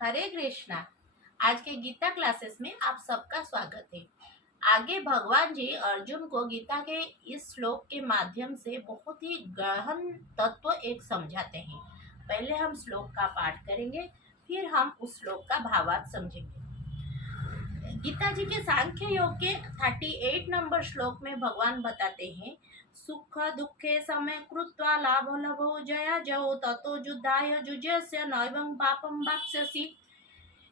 हरे कृष्णा। आज के गीता क्लासेस में आप सबका स्वागत है। आगे भगवान जी अर्जुन को गीता के इस श्लोक के माध्यम से बहुत ही गहन तत्व एक समझाते हैं। पहले हम श्लोक का पाठ करेंगे, फिर हम उस श्लोक का भावार्थ समझेंगे। गीता जी के सांख्य योग के 38 नंबर श्लोक में भगवान बताते हैं, सुख दुखे समय कृत्वा लाभो लभो जया जयो ततो युद्धाय जुजस्य नैवं पापम वाप्स्यसि।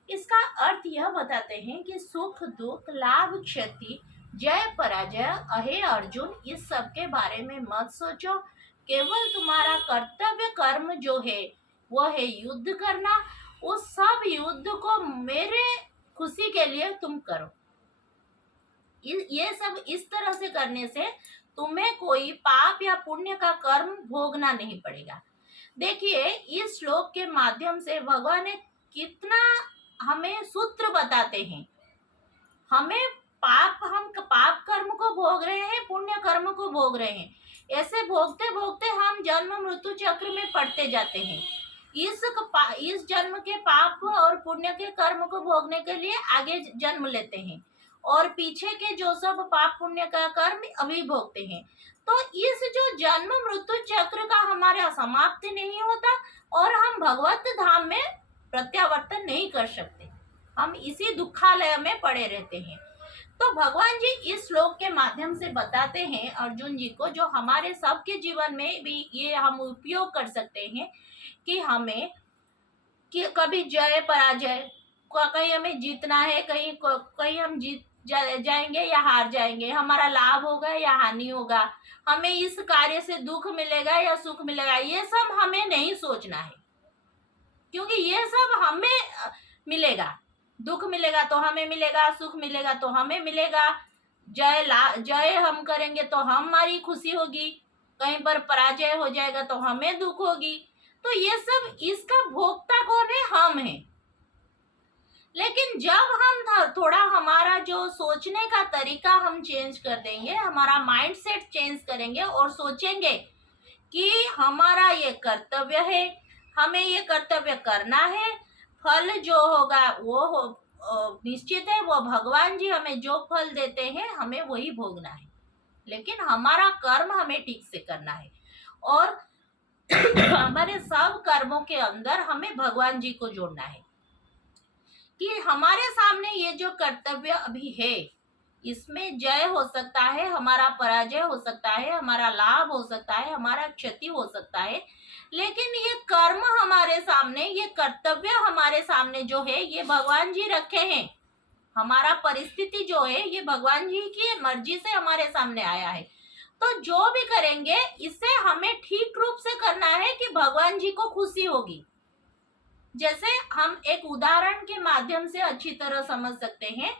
इसका अर्थ यह बताते हैं कि सुख दुख लाभ क्षति जय पराजय अहे अर्जुन, इस सब के बारे में मत सोचो। केवल तुम्हारा कर्तव्य कर्म जो है वो है युद्ध करना। उस सब युद्ध को मेरे खुशी के लिए तुम करो। ये सब इस तरह से करने से तुम्हें कोई पाप या पुण्य का कर्म भोगना नहीं पड़ेगा। देखिए, इस श्लोक के माध्यम से भगवान ने कितना हमें सूत्र बताते हैं। हम पाप कर्म को भोग रहे हैं, पुण्य कर्म को भोग रहे हैं। ऐसे भोगते भोगते हम जन्म मृत्यु चक्र में पड़ते जाते हैं। इस जन्म के पाप और पुण्य के कर्म को भोगने के लिए आगे जन्म लेते हैं और पीछे के जो सब पाप पुण्य का कर्म अभी भोगते हैं। तो इस जो जन्म मृत्यु चक्र का हमारा समाप्ति नहीं होता और हम भगवत धाम में प्रत्यावर्तन नहीं कर सकते। हम इसी दुखालय में पड़े रहते हैं। तो भगवान जी इस श्लोक के माध्यम से बताते हैं अर्जुन जी को, जो हमारे सबके जीवन में भी ये हम उपयोग कर सकते हैं कि हमें कभी जय पराजय, कहीं हमें जीतना है, कहीं हम जीत जाएंगे या हार जाएंगे, हमारा लाभ होगा या हानि होगा, हमें इस कार्य से दुख मिलेगा या सुख मिलेगा, ये सब हमें नहीं सोचना है। क्योंकि ये सब हमें मिलेगा। दुख मिलेगा तो हमें मिलेगा, सुख मिलेगा तो हमें मिलेगा। जय हम करेंगे तो हमारी खुशी होगी, कहीं पर पराजय हो जाएगा तो हमें दुख होगी। तो ये सब इसका भोक्ता कौन है? हम हैं। लेकिन जब हम थोड़ा हमारा जो सोचने का तरीका हम चेंज कर देंगे, हमारा माइंडसेट चेंज करेंगे और सोचेंगे कि हमारा ये कर्तव्य है, हमें ये कर्तव्य करना है, फल जो होगा वो निश्चित है, वो भगवान जी हमें जो फल देते हैं हमें वही भोगना है। लेकिन हमारा कर्म हमें ठीक से करना है और हमारे सब कर्मों के अंदर हमें भगवान जी को जोड़ना है कि हमारे सामने ये जो कर्तव्य अभी है, इसमें जय हो सकता है, हमारा पराजय हो सकता है, हमारा लाभ हो सकता है, हमारा क्षति हो सकता है। लेकिन ये कर्म हमारे सामने, ये कर्तव्य हमारे सामने जो है, ये भगवान जी रखे हैं। हमारा परिस्थिति जो है ये भगवान जी की मर्जी से हमारे सामने आया है। तो जो भी करेंगे इसे हमें ठीक रूप से करना है कि भगवान जी को खुशी होगी। जैसे हम एक उदाहरण के माध्यम से अच्छी तरह समझ सकते हैं।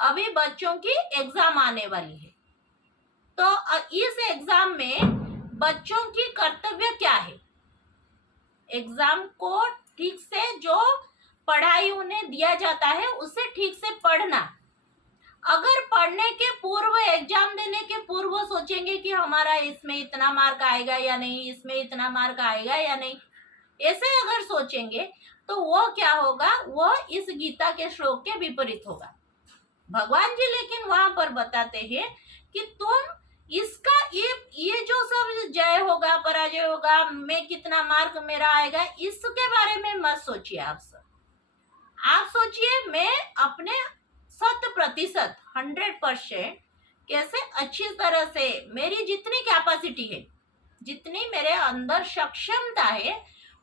अभी बच्चों की एग्जाम आने वाली है, तो इस एग्जाम में बच्चों की कर्तव्य क्या है? एग्जाम को ठीक से जो पढ़ाई उन्हें दिया जाता है उसे ठीक से पढ़ना। अगर पढ़ने के पूर्व, एग्जाम देने के पूर्व सोचेंगे कि हमारा इसमें इतना मार्क आएगा या नहीं, इसमें इतना मार्क आएगा या नहीं, ऐसे अगर सोचेंगे तो वो क्या होगा? वो इस गीता के श्लोक के विपरीत होगा। भगवान जी लेकिन वहां पर बताते हैं कि तुम इसका ये जो सब जय होगा पराजय होगा, मैं कितना मार्क मेरा आएगा, इसके बारे में मत सोचिए। आप सोचिए मैं अपने 100% 100% कैसे अच्छी तरह से मेरी जितनी कैपेसिटी है, जितनी मेरे अंदर सक्षमता है,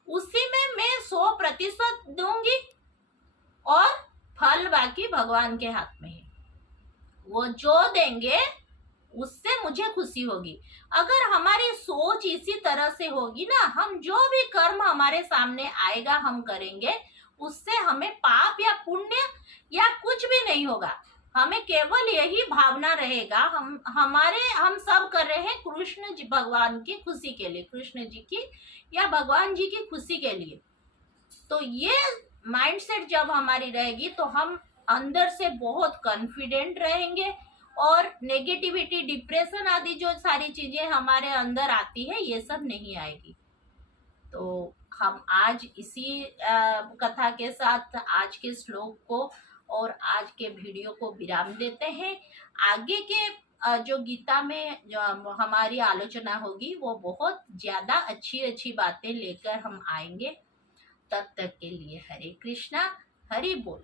उसी में मैं 100% दूंगी और फल बाकी भगवान के हाथ में है। वो जो देंगे उससे मुझे खुशी होगी। अगर हमारी सोच इसी तरह से होगी ना, हम जो भी कर्म हमारे सामने आएगा हम करेंगे, उससे हमें पाप या पुण्य या कुछ भी नहीं होगा। हमें केवल यही भावना रहेगा, हम सब कर रहे हैं कृष्ण जी भगवान की खुशी के लिए, कृष्ण जी की या भगवान जी की खुशी के लिए। तो ये माइंडसेट जब हमारी रहेगी तो हम अंदर से बहुत कॉन्फिडेंट रहेंगे और नेगेटिविटी, डिप्रेशन आदि जो सारी चीजें हमारे अंदर आती है ये सब नहीं आएगी। तो हम आज इसी कथा के साथ आज के श्लोक को और आज के वीडियो को विराम देते हैं। आगे के जो गीता में जो हमारी आलोचना होगी वो बहुत ज्यादा अच्छी अच्छी बातें लेकर हम आएंगे। तब तक के लिए हरे कृष्णा, हरि बोल।